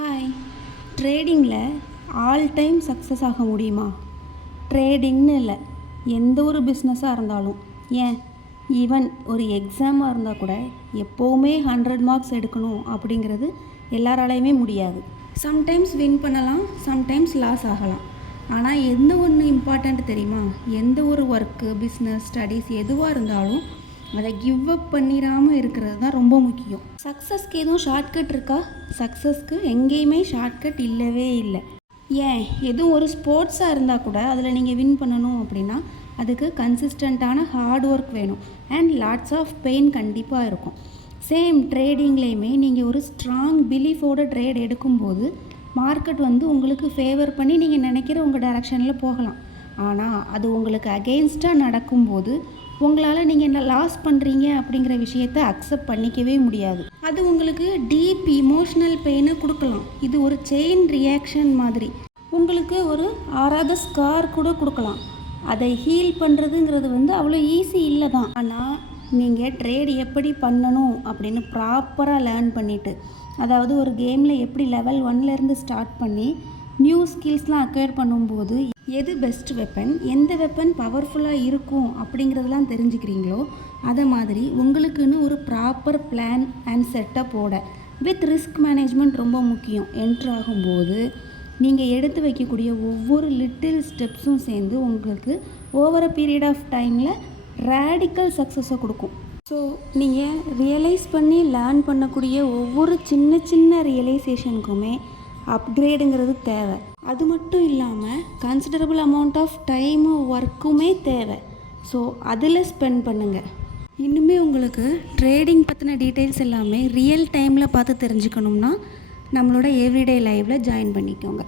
Hi. ட்ரேடிங்கில் all time success ஆக முடியுமா? ட்ரேடிங்னு இல்லை, எந்த ஒரு பிஸ்னஸாக இருந்தாலும், ஏன் ஈவன் ஒரு எக்ஸாமாக இருந்தால் கூட எப்போவுமே 100 மார்க்ஸ் எடுக்கணும் அப்படிங்கிறது எல்லாராலையுமே முடியாது. சம்டைம்ஸ் வின் பண்ணலாம், சம்டைம்ஸ் லாஸ் ஆகலாம். ஆனால் எந்த ஒன்று இம்பார்ட்டண்ட் தெரியுமா? எந்த ஒரு ஒர்க்கு, பிஸ்னஸ், ஸ்டடீஸ் எதுவாக இருந்தாலும் அதை கிவ் அப் பண்ணிடாமல் இருக்கிறது தான் ரொம்ப முக்கியம். சக்ஸஸ்க்கு எதுவும் ஷார்ட்கட் இருக்கா? சக்ஸஸ்க்கு எங்கேயுமே ஷார்ட்கட் இல்லவே இல்லை. ஏன் எதுவும் ஒரு ஸ்போர்ட்ஸாக இருந்தால் கூட அதில் நீங்கள் வின் பண்ணணும் அப்படின்னா அதுக்கு கன்சிஸ்டண்ட்டான ஹார்ட் ஒர்க் வேணும் அண்ட் லாட்ஸ் ஆஃப் பெயின் கண்டிப்பாக இருக்கும். சேம் ட்ரேடிங்லேயுமே நீங்கள் ஒரு ஸ்ட்ராங் பிலீஃபோட ட்ரேட் எடுக்கும்போது மார்க்கெட் உங்களுக்கு ஃபேவர் பண்ணி நீங்கள் நினைக்கிற உங்கள் டைரக்ஷனில் போகலாம். ஆனால் அது உங்களுக்கு அகெயின்ஸ்டாக நடக்கும்போது உங்களால் நீங்கள் என்ன லாஸ் பண்ணுறீங்க அப்படிங்கிற விஷயத்த அக்செப்ட் பண்ணிக்கவே முடியாது. அது உங்களுக்கு டீப் இமோஷ்னல் பெயினை கொடுக்கலாம். இது ஒரு செயின் ரியாக்ஷன் மாதிரி. உங்களுக்கு ஒரு ஆறாத ஸ்கார் கூட கொடுக்கலாம். அதை ஹீல் பண்ணுறதுங்கிறது அவ்வளோ ஈஸி இல்லை தான். ஆனால் நீங்கள் ட்ரேட் எப்படி பண்ணணும் அப்படின்னு ப்ராப்பராக லேர்ன் பண்ணிவிட்டு, அதாவது ஒரு கேமில் எப்படி லெவல் 1லேருந்து ஸ்டார்ட் பண்ணி நியூ ஸ்கில்ஸ்லாம் அக்வயர் பண்ணும்போது எது பெஸ்ட் வெப்பன், எந்த வெப்பன் பவர்ஃபுல்லாக இருக்கும் அப்படிங்கிறதெல்லாம் தெரிஞ்சுக்கிறீங்களோ, அதை மாதிரி உங்களுக்குன்னு ஒரு ப்ராப்பர் பிளான் அண்ட் செட்டப்போட வித் ரிஸ்க் மேனேஜ்மெண்ட் ரொம்ப முக்கியம். என்ட்ரு ஆகும்போது நீங்கள் எடுத்து வைக்கக்கூடிய ஒவ்வொரு லிட்டில் ஸ்டெப்ஸும் சேர்ந்து உங்களுக்கு ஓவர் அ பீரியட் ஆஃப் டைமில் ரேடிக்கல் சக்ஸஸை கொடுக்கும். ஸோ நீங்கள் ரியலைஸ் பண்ணி லேர்ன் பண்ணக்கூடிய ஒவ்வொரு சின்ன சின்ன ரியலைசேஷனுக்குமே அப்கிரேடுங்கிறது தேவை. அது மட்டும் இல்லாமல் கன்சிடரபிள் அமௌண்ட் ஆஃப் டைமும் ஒர்க்குமே தேவை. ஸோ அதில் ஸ்பெண்ட் பண்ணுங்கள். இன்னுமே உங்களுக்கு ட்ரேடிங் பற்றின டீட்டெயில்ஸ் எல்லாமே ரியல் டைமில் பார்த்து தெரிஞ்சுக்கணும்னா நம்மளோட எவ்ரிடே லைவில் ஜாயின் பண்ணிக்கோங்க.